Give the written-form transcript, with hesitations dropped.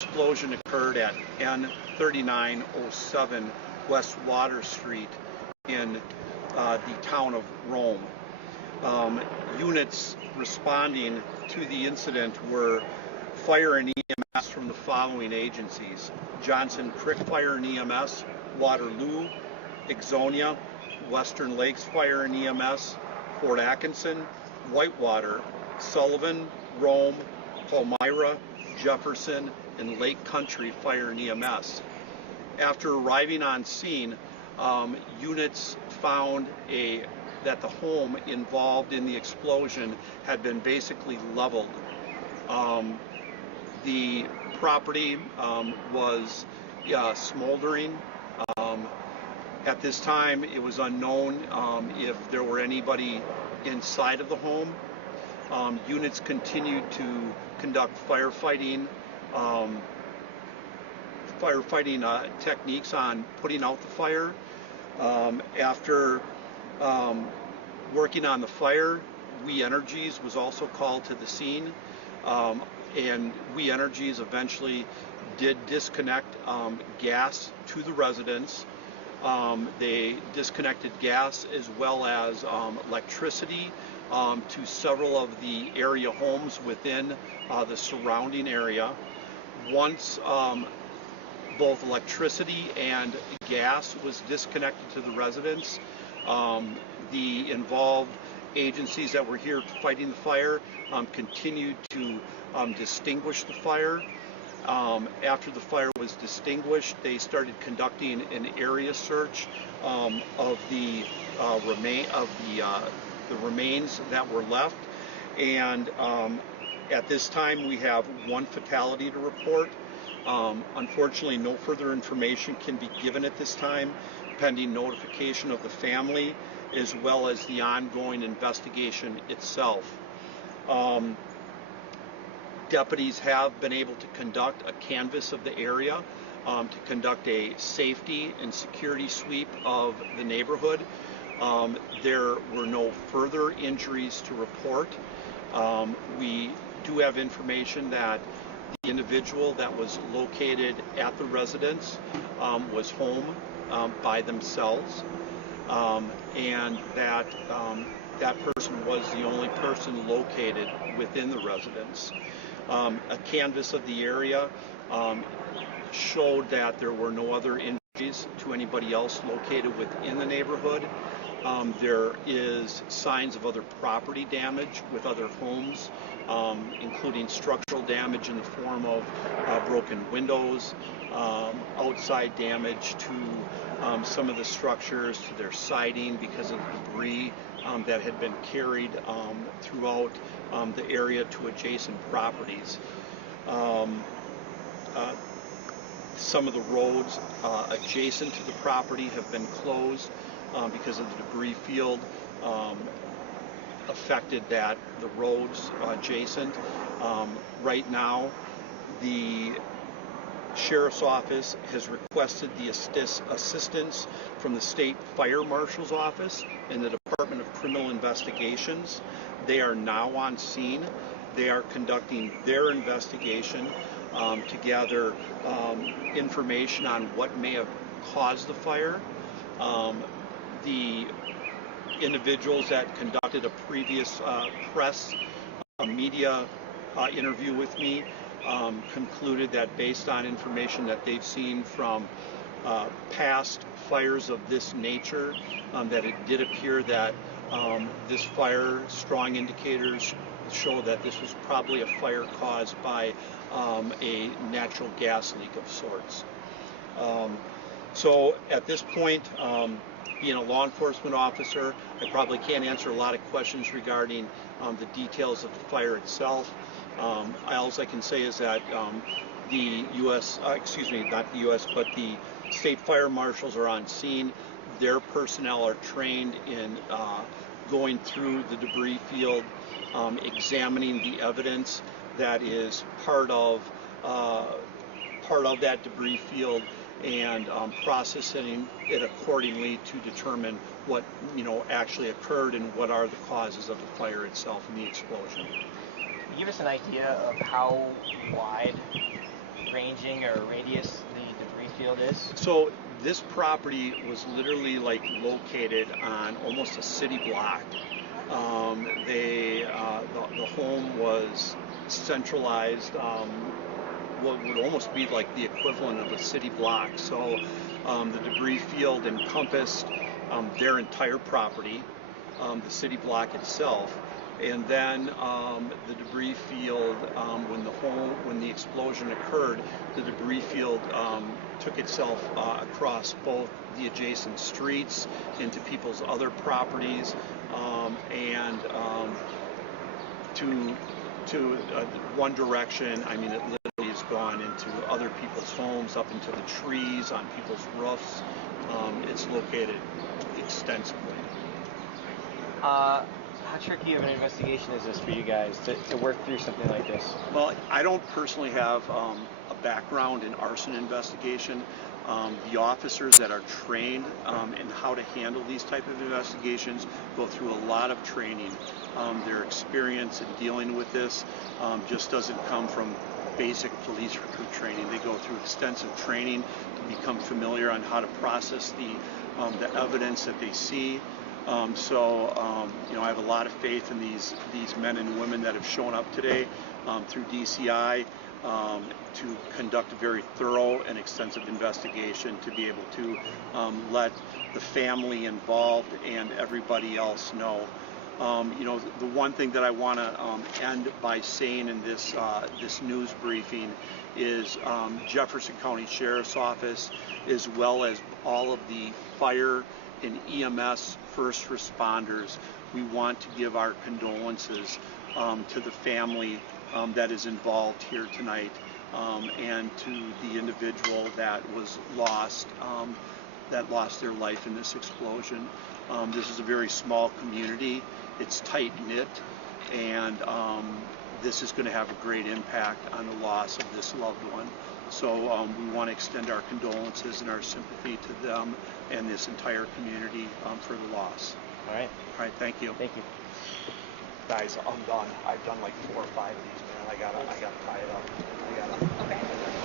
explosion occurred at N3907 West Water Street in the town of Rome. Units responding to the incident were fire and EMS from the following agencies: Johnson Creek Fire and EMS, Waterloo, Ixonia, Western Lakes Fire and EMS, Fort Atkinson, Whitewater, Sullivan, Rome, Palmyra, Jefferson, and Lake Country Fire and EMS. After arriving on scene, units found that the home involved in the explosion had been basically leveled. The property was smoldering. At this time, it was unknown if there were anybody inside of the home. Units continued to conduct firefighting techniques on putting out the fire. After working on the fire, We Energies was also called to the scene, and We Energies eventually did disconnect gas to the residents. They disconnected gas as well as electricity to several of the area homes within the surrounding area. Once both electricity and gas was disconnected to the residents, the involved agencies that were here fighting the fire continued to distinguish the fire. After the fire was distinguished, they started conducting an area search of the remains that were left, and at this time we have one fatality to report. Unfortunately, no further information can be given at this time, pending notification of the family as well as the ongoing investigation itself. Deputies have been able to conduct a canvass of the area, to conduct a safety and security sweep of the neighborhood. There were no further injuries to report. We do have information that the individual that was located at the residence was home by themselves, and that that person was the only person located within the residence. A canvass of the area showed that there were no other injuries to anybody else located within the neighborhood. There is signs of other property damage with other homes, including structural damage in the form of broken windows, outside damage to some of the structures, to their siding because of the debris that had been carried throughout the area to adjacent properties. Some of the roads adjacent to the property have been closed because of the debris field affected the roads adjacent. Right now, the Sheriff's Office has requested the assistance from the State Fire Marshal's Office and the Department of Criminal Investigations. They are now on scene. They are conducting their investigation to gather information on what may have caused the fire. The individuals that conducted a previous press media interview with me concluded that based on information that they've seen from past fires of this nature, that it did appear that this fire, strong indicators show that this was probably a fire caused by a natural gas leak of sorts. So at this point, being a law enforcement officer, I probably can't answer a lot of questions regarding the details of the fire itself. All I can say is that the U.S., not the U.S., but the state fire marshals are on scene. Their personnel are trained in going through the debris field, examining the evidence that is part of that debris field, and processing it accordingly to determine what actually occurred and what are the causes of the fire itself and the explosion. Can you give us an idea of how wide ranging or radius the debris field is? So this property was literally like located on almost a city block. The home was centralized, what would almost be like the equivalent of a city block. So the debris field encompassed their entire property, the city block itself, and then the debris field, when the explosion occurred, the debris field took itself across both the adjacent streets into people's other properties, and to one direction. I mean, it literally has gone into other people's homes, up into the trees, on people's roofs. It's located extensively. How tricky of an investigation is this for you guys to work through something like this? Well, I don't personally have a background in arson investigation. The officers that are trained in how to handle these type of investigations go through a lot of training. Their experience in dealing with this just doesn't come from basic police recruit training. They go through extensive training to become familiar on how to process the evidence that they see. I have a lot of faith in these men and women that have shown up today through DCI to conduct a very thorough and extensive investigation to be able to let the family involved and everybody else know. The one thing that I want to end by saying in this news briefing is Jefferson County Sheriff's Office, as well as all of the fire and EMS first responders, we want to give our condolences to the family that is involved here tonight, and to the individual that was lost their life in this explosion. This is a very small community. It's tight-knit, and this is going to have a great impact on the loss of this loved one. So we want to extend our condolences and our sympathy to them and this entire community for the loss. All right. All right, thank you. Thank you. Guys, I'm done. I've done like 4 or 5 of these, man. I gotta tie it up. Okay.